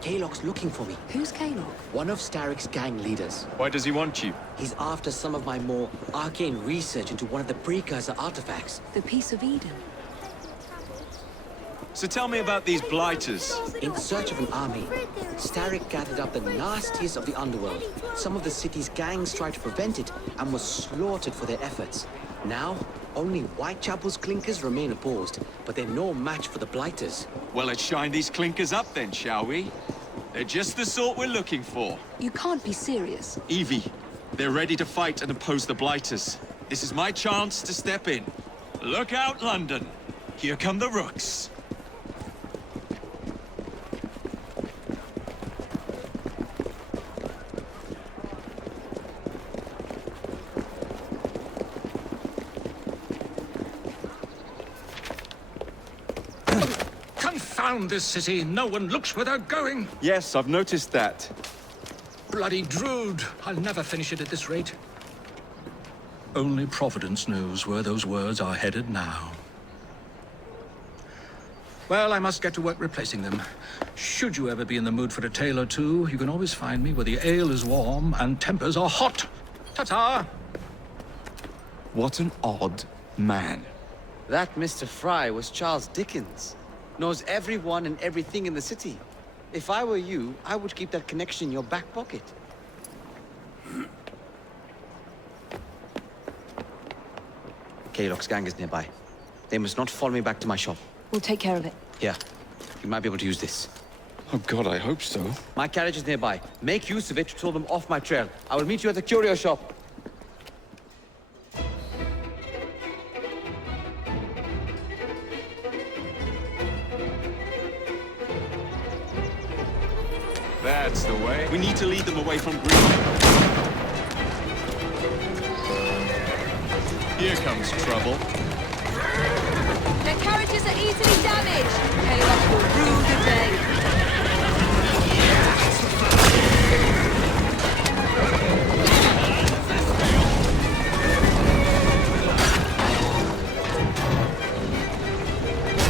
Kalog's looking for me. Who's Kalog? One of Starrick's gang leaders. Why does he want you? He's after some of my more arcane research into one of the precursor artifacts. The Piece of Eden. So tell me about these blighters. In search of an army, Starrick gathered up the nastiest of the underworld. Some of the city's gangs tried to prevent it and were slaughtered for their efforts. Now, only Whitechapel's clinkers remain opposed, but they're no match for the blighters. Well, let's shine these clinkers up then, shall we? They're just the sort we're looking for. You can't be serious. Evie, they're ready to fight and oppose the blighters. This is my chance to step in. Look out, London. Here come the rooks. Confound this city! No one looks where they're going! Yes, I've noticed that. Bloody Drood! I'll never finish it at this rate. Only Providence knows where those words are headed now. Well, I must get to work replacing them. Should you ever be in the mood for a tale or two, you can always find me where the ale is warm and tempers are hot. Ta-ta! What an odd man. That Mr. Fry was Charles Dickens. Knows everyone and everything in the city. If I were you, I would keep that connection in your back pocket. Kalog's gang is nearby. They must not follow me back to my shop. We'll take care of it. Here, you might be able to use this. Oh God, I hope so. My carriage is nearby. Make use of it to throw them off my trail. I will meet you at the curio shop. That's the way. We need to lead them away from Green. Here comes trouble. Their carriages are easily damaged. Kalog will rue the day.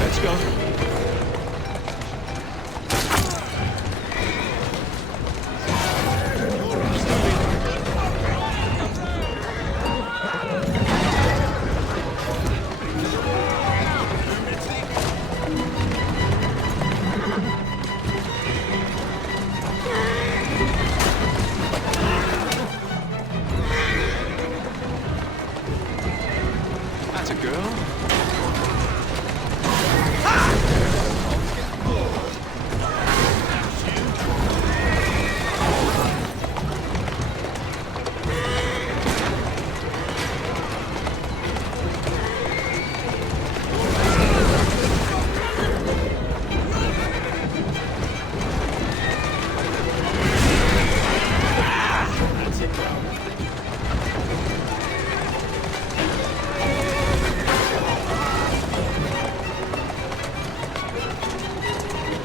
Let's go. That's a girl.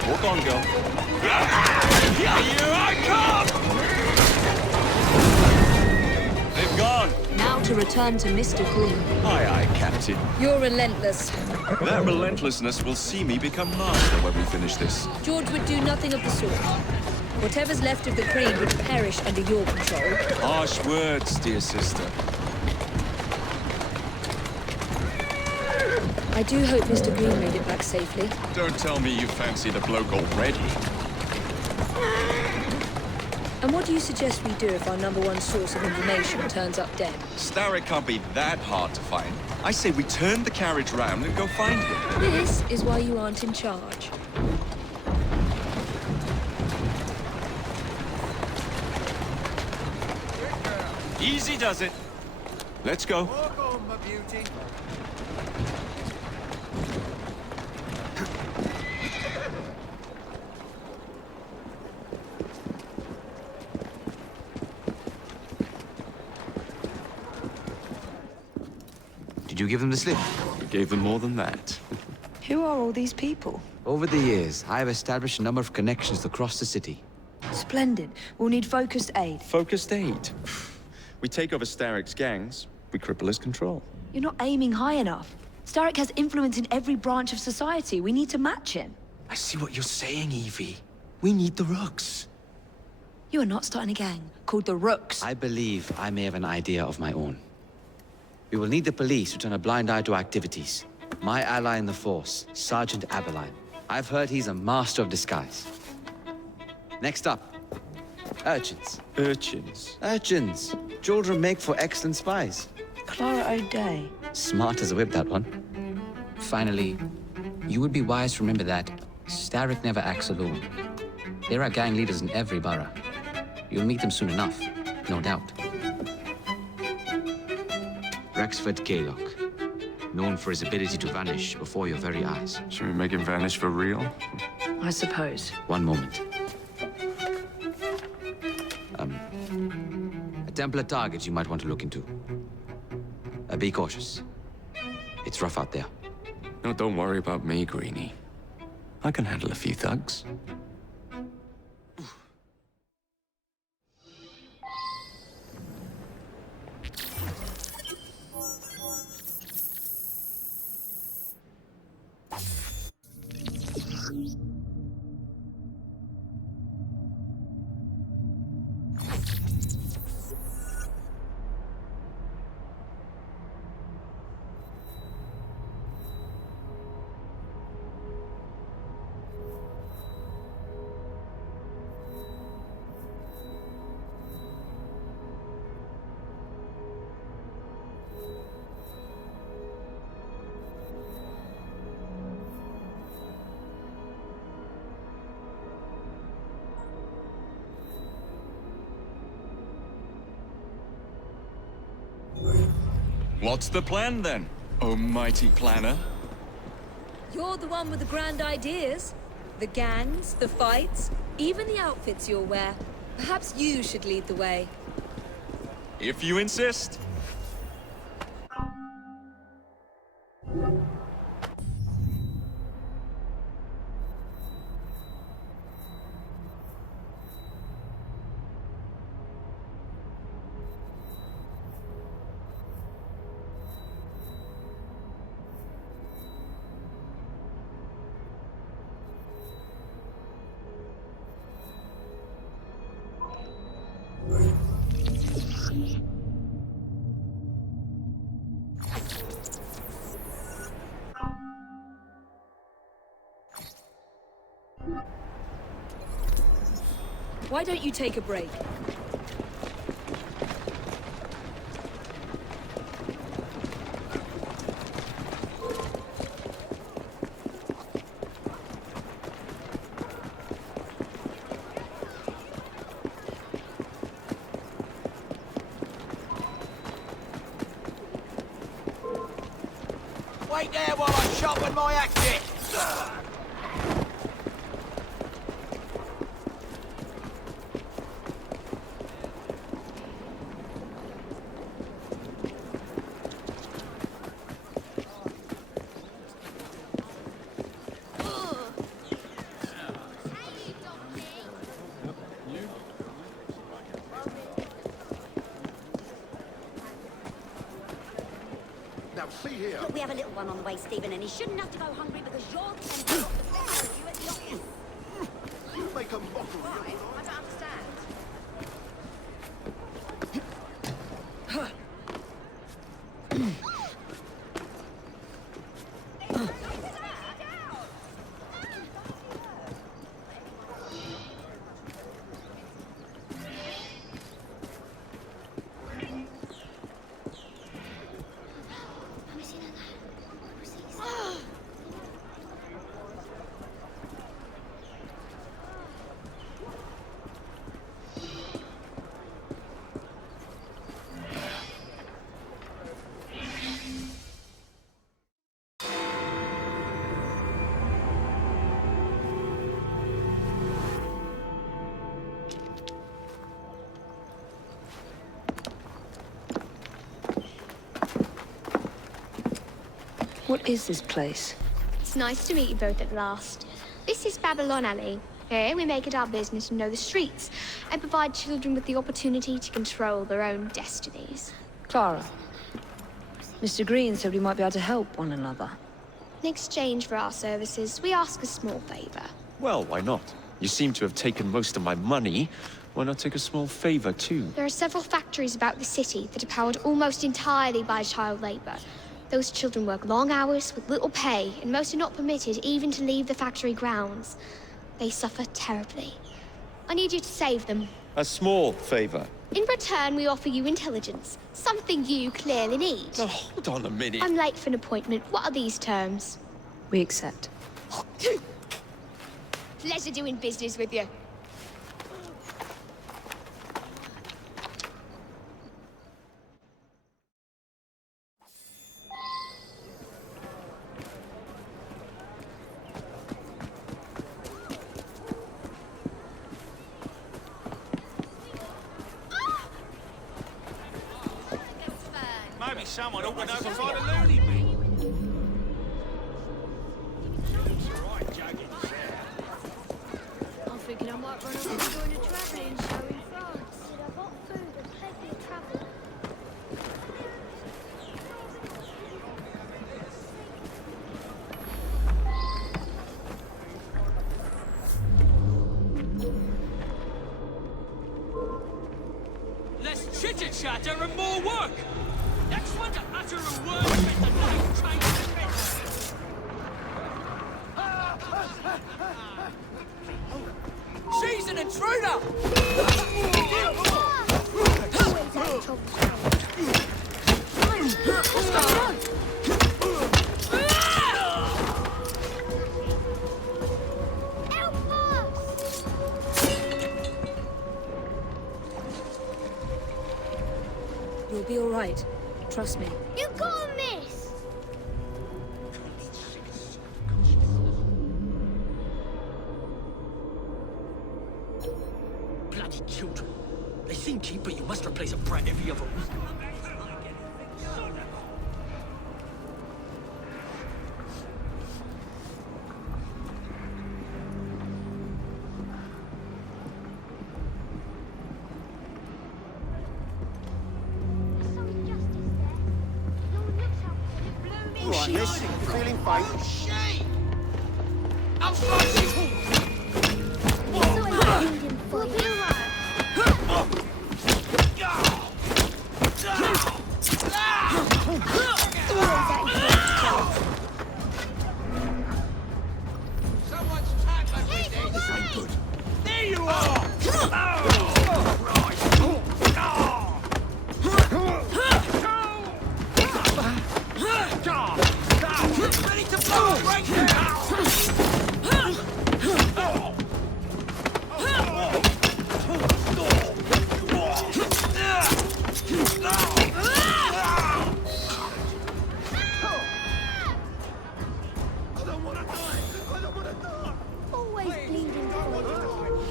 Walk on, girl. Here I come! They've gone. Now to return to Mr. Green. Aye, aye, Captain. You're relentless. That relentlessness will see me become master when we finish this. George would do nothing of the sort. Whatever's left of the Creed would perish under your control. Harsh words, dear sister. I do hope Mr. Green made it back safely. Don't tell me you fancy the bloke already. And what do you suggest we do if our #1 source of information turns up dead? Starrick can't be that hard to find. I say we turn the carriage round and go find him. This is why you aren't in charge. Easy does it. Let's go. Walk on, my beauty. Did you give them the slip? We gave them more than that. Who are all these people? Over the years, I have established a number of connections across the city. Splendid. We'll need focused aid. Focused aid. We take over Starrick's gangs, we cripple his control. You're not aiming high enough. Starrick has influence in every branch of society. We need to match him. I see what you're saying, Evie. We need the Rooks. You are not starting a gang called the Rooks. I believe I may have an idea of my own. We will need the police to turn a blind eye to activities. My ally in the force, Sergeant Aberline. I've heard he's a master of disguise. Next up, urchins. Urchins? Urchins. Children make for excellent spies. Clara O'Day. Smart as a whip, that one. Finally, you would be wise to remember that Starrick never acts alone. There are gang leaders in every borough. You'll meet them soon enough, no doubt. Rexford Kaylock, known for his ability to vanish before your very eyes. Should we make him vanish for real? I suppose. One moment. A Templar target you might want to look into. Be cautious. It's rough out there. No, don't worry about me, Greenie. I can handle a few thugs. What's the plan, then, oh mighty planner? You're the one with the grand ideas. The gangs, the fights, even the outfits you'll wear. Perhaps you should lead the way. If you insist. Why don't you take a break? Wait there while I sharpen my axe. Look, we have a little one on the way, Stephen, and he shouldn't have to go hungry because you're the one who got the thing with you at the office. You make a mockery. Right, I don't understand. What is this place? It's nice to meet you both at last. This is Babylon Alley. Here we make it our business to know the streets and provide children with the opportunity to control their own destinies. Clara. Mr. Green said we might be able to help one another. In exchange for our services, we ask a small favor. Well, why not? You seem to have taken most of my money. Why not take a small favor, too? There are several factories about the city that are powered almost entirely by child labor. Those children work long hours with little pay, and most are not permitted even to leave the factory grounds. They suffer terribly. I need you to save them. A small favor. In return, we offer you intelligence, something you clearly need. Now, hold on a minute. I'm late for an appointment. What are these terms? We accept. Pleasure doing business with you. Maybe someone ought to notify the loony bin. I'm thinking I might run over and join a travelling show in France. With a hot food and plenty of travel. Less chitter-chatter and more work! Next one to utter a word with the knife trying to defend. She's an intruder! What's going on? Help us! You'll be all right. Trust me. You got miss! Bloody children. They seem cheap, but you must replace a brat every other week. All right, miss. You feeling faint? I'm sorry! We'll be alright. Someone's tackled me there. This ain't good. There you are! Ready to blow right now! I don't want to die. I don't want to die. Always bleeding for you.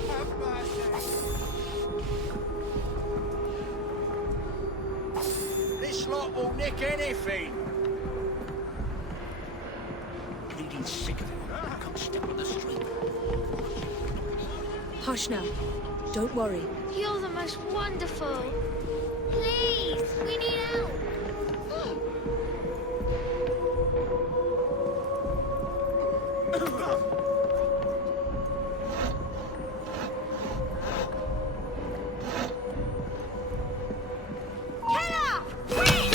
Have mercy. This lot will nick anything. Bleeding sick of it. I can't step on the street. Hush now. Don't worry. You're the most wonderful. Please, we need help. Killer! Quick!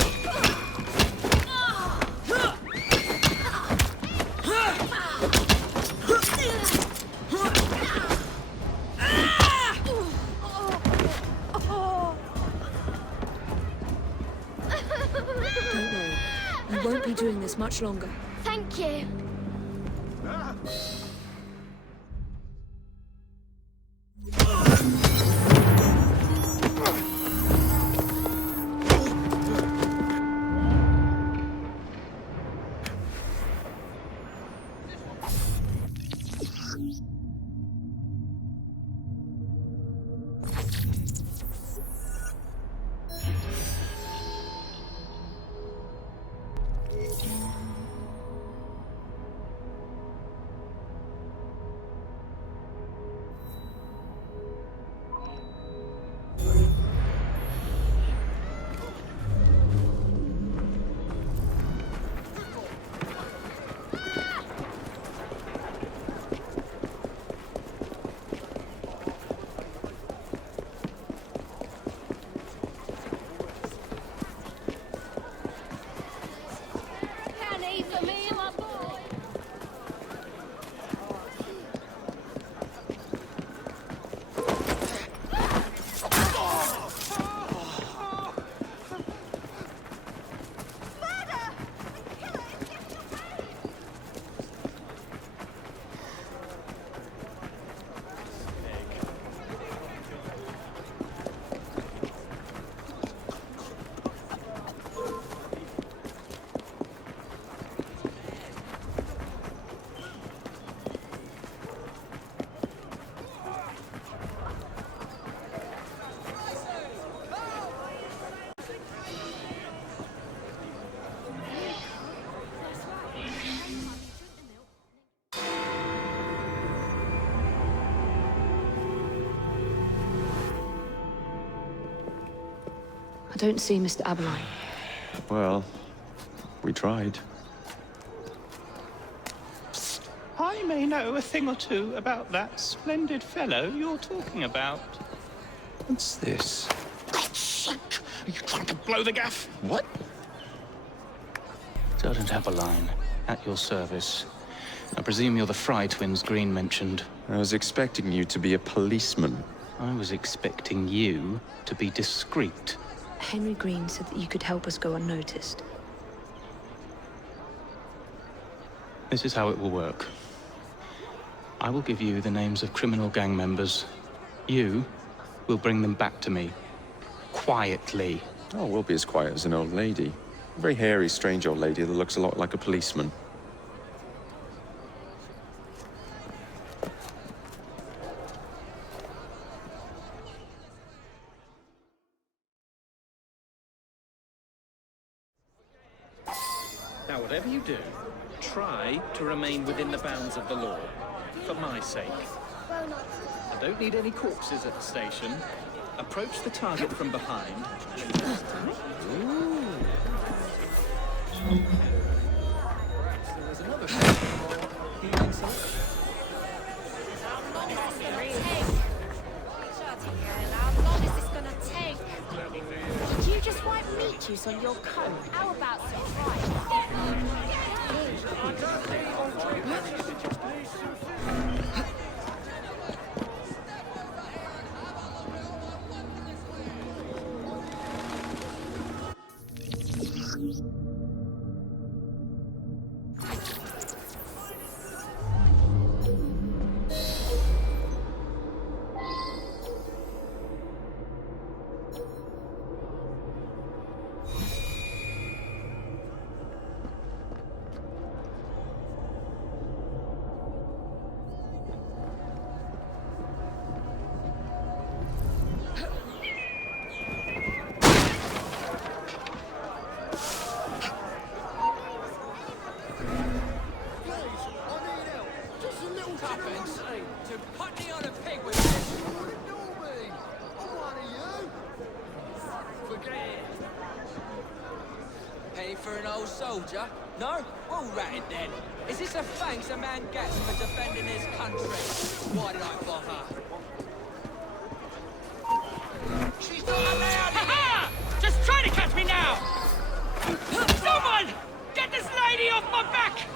Don't worry. We won't be doing this much longer. Thank you. don't see Mr. Aberline. Well, we tried. I may know a thing or two about that splendid fellow you're talking about. What's this? God's sake! Are you trying to blow the gaff? What? Sergeant Aberline, at your service. I presume you're the Fry twins Green mentioned. I was expecting you to be a policeman. I was expecting you to be discreet. Henry Green said that you could help us go unnoticed. This is how it will work. I will give you the names of criminal gang members. You will bring them back to me. Quietly. Oh, we'll be as quiet as an old lady. A very hairy, strange old lady that looks a lot like a policeman. Now, whatever you do, try to remain within the bounds of the law. For my sake. I don't need any corpses at the station. Approach the target from behind. There's another Did you just wipe meat juice on your coat? How about some To put me on a pig with this. Forget it. Pay for an old soldier? No? We'll rat it then. Is this a thanks a man gets for defending his country? Why did I bother? She's not allowed! Ha-ha! Just try to catch me now! Someone! Get this lady off my back!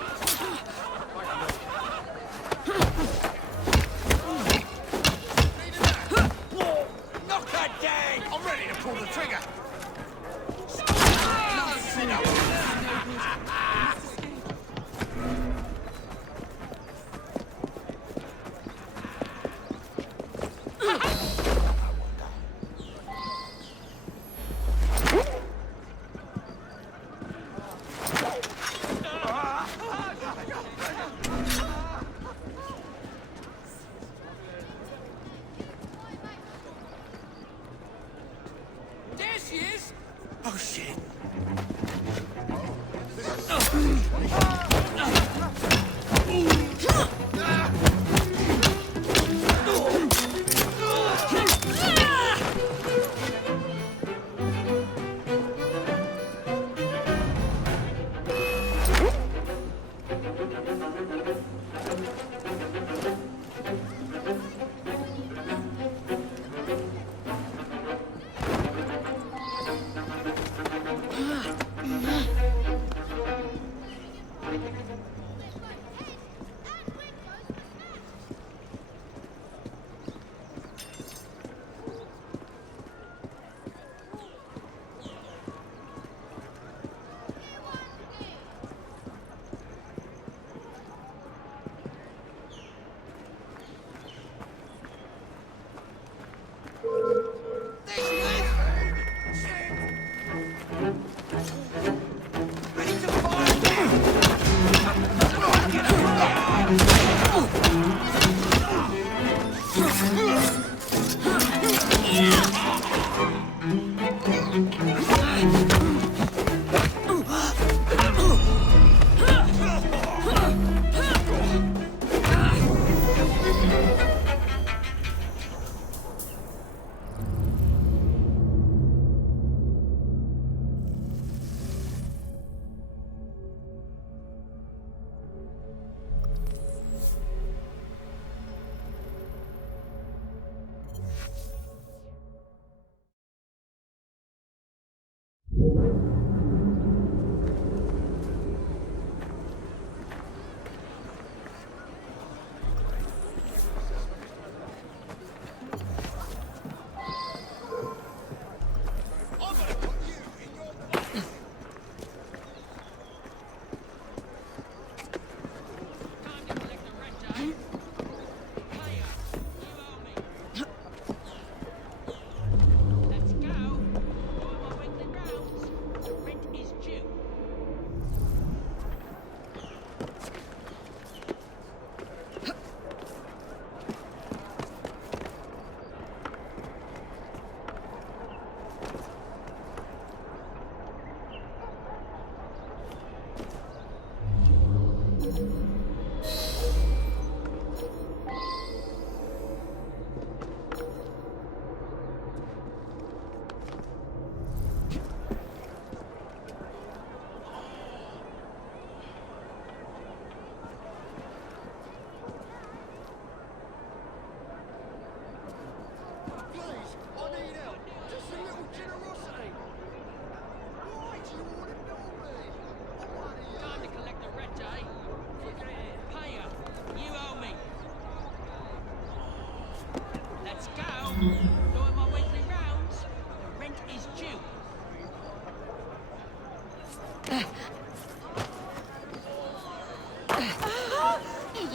Knock her down! I'm ready to pull the trigger! There she is! Oh shit!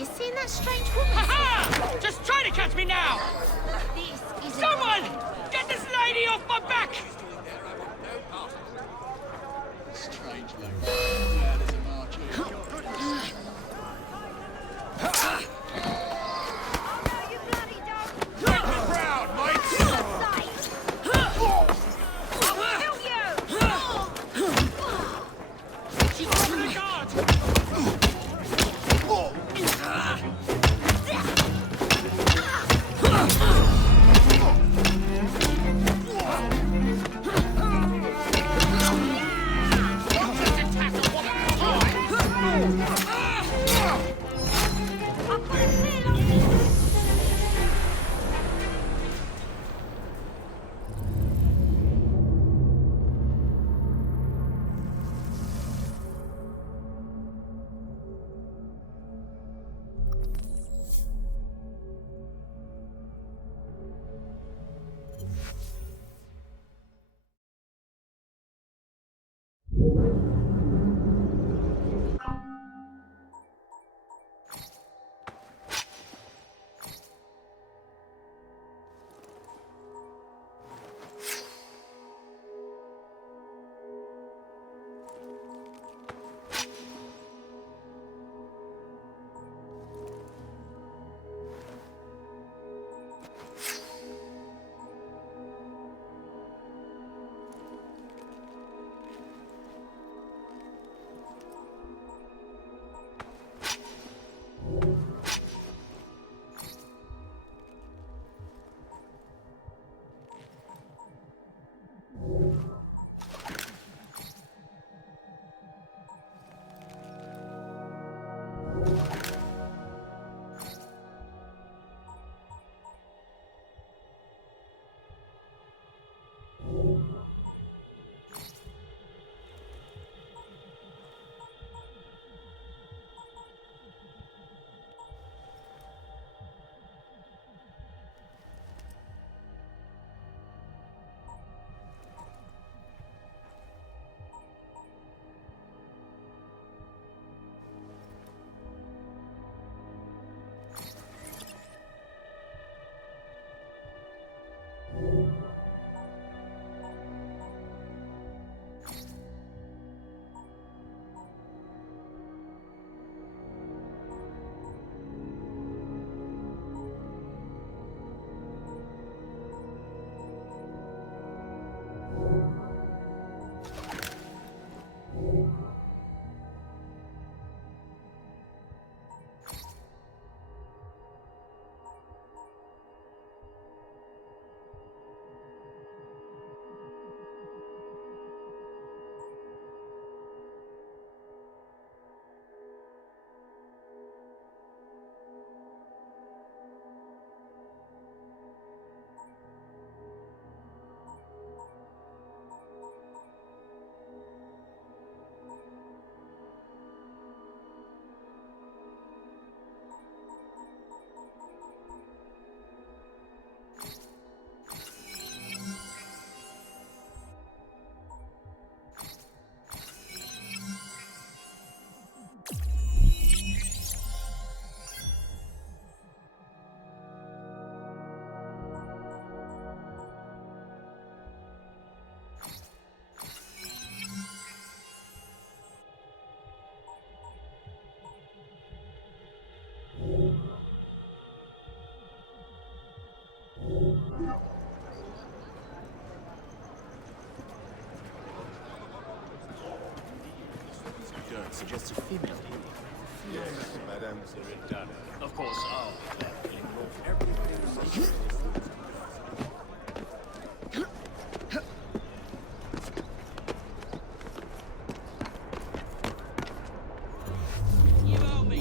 You seen that strange woman? Ha-ha! Just try to catch me now! This is Someone! Get this lady off my back! Strange lady. Bad as a march. That suggests a female hero. Yes, Madame Zerida. Of course, I'll be there killing off everything. You owe me.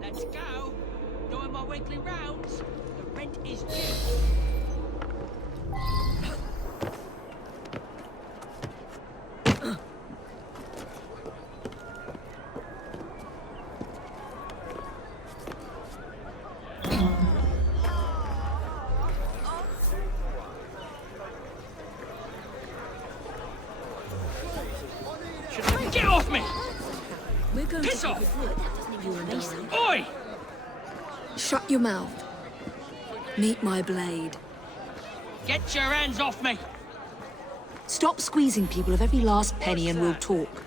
Let's go. Doing my weekly rounds. The rent is due. Get off me! We're going Piss to off! Oi! Shut your mouth. Meet my blade. Get your hands off me! Stop squeezing people of every last penny and we'll talk.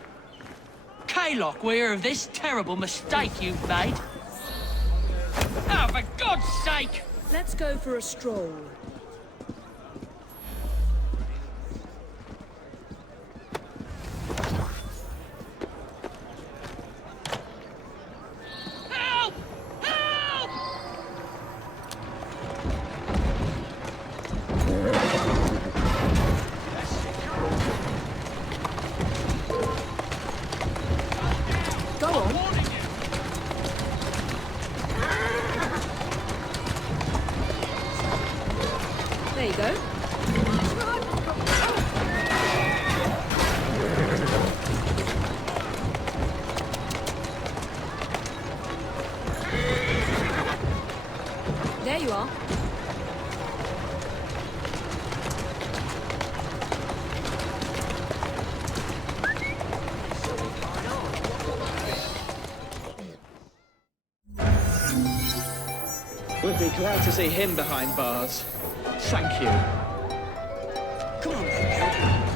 Kaylock, we hear of this terrible mistake you've made. Oh, for God's sake! Let's go for a stroll. Help! Help! Go on. There you go. There you are. We'll be glad to see him behind bars. Thank you. Come on, then, help.